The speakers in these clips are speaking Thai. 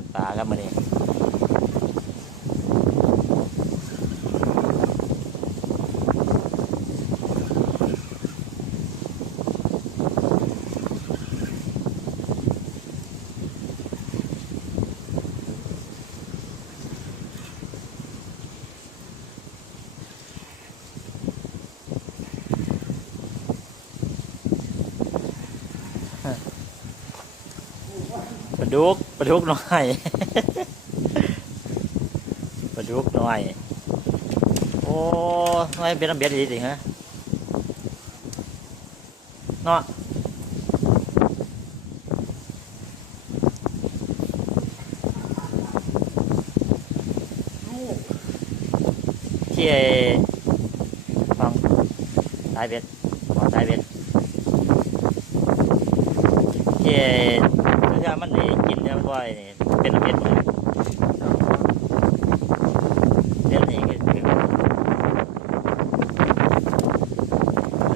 นปลาครับมื้อนี้ปลาดุกน้อยปลาดุกน้อยโอ้ไม่เป็นน้ำเบียดดีจริงฮะเนาะที่ฟังสายเบ็ดของสายเบ็ดที่ถ้ามันได้กินแล้วบ่อยนี่เป็นน้ำเบ็ดหมดเลยเดี๋ยวนี้ก็คือมา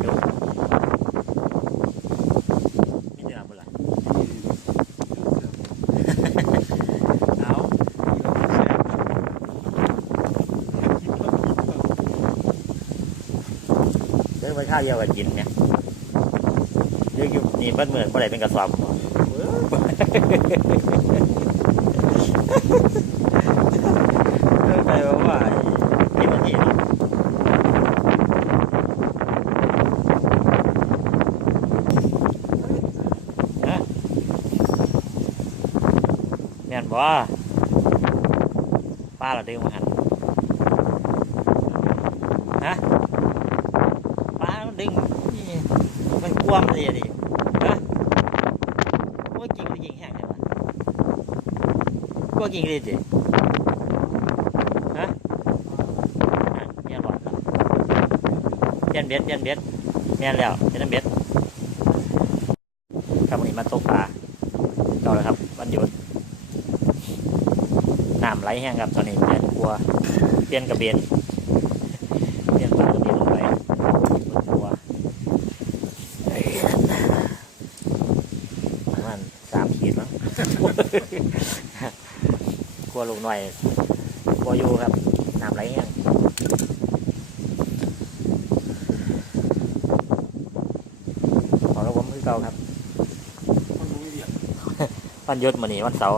ดูมีเนื้อบ่ล่ะเอาเรื่องไปข้าวเดียวกันกินเนี่ยเรื่องอยู่นี่เบิ้ลเหมือนบ่ได้เป็นกระสอบไปว่ากินมันดีฮะแม่นบ่ป้าเราดึงมาหันฮะป้ามันดึงนี่มันกวมเลยดิฮะว่ากินก็ยิงแห้งเลยวะว่ากินก็ดิฮะเนี่ยหลอดแล้วเปลี่ยนเบ็ดแม่นแล้วเปลี่ยนเบ็ดครับวันนี้มาตกปลาเราแล้วครับวันหยุดน้ำไหลแห้งครับตอนนี้เปลี่ยนกลัวเปลี่ยนกระเบนเปลี่ยนปลากระเบนลงไปกลัวประมาณ3 ขีดมั้งกลัวลงหน่อยกลัวอยู่ครับน้ำไหลแห้งขอรับผมคือเก่าครับวันหยุดมื้อนี้วันเสาร์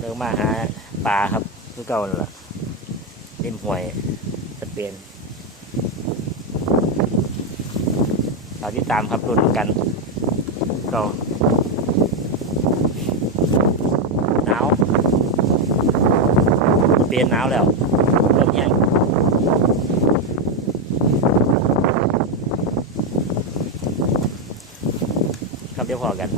เดินมาหาปลาครับคือเก่านั่นแหละริมห้วยสเปนเราที่ตามครับรุ่นกันก็หนาวสเปนหนาวแล้วเริ่มแห้งครับเดี๋ยวพอกัน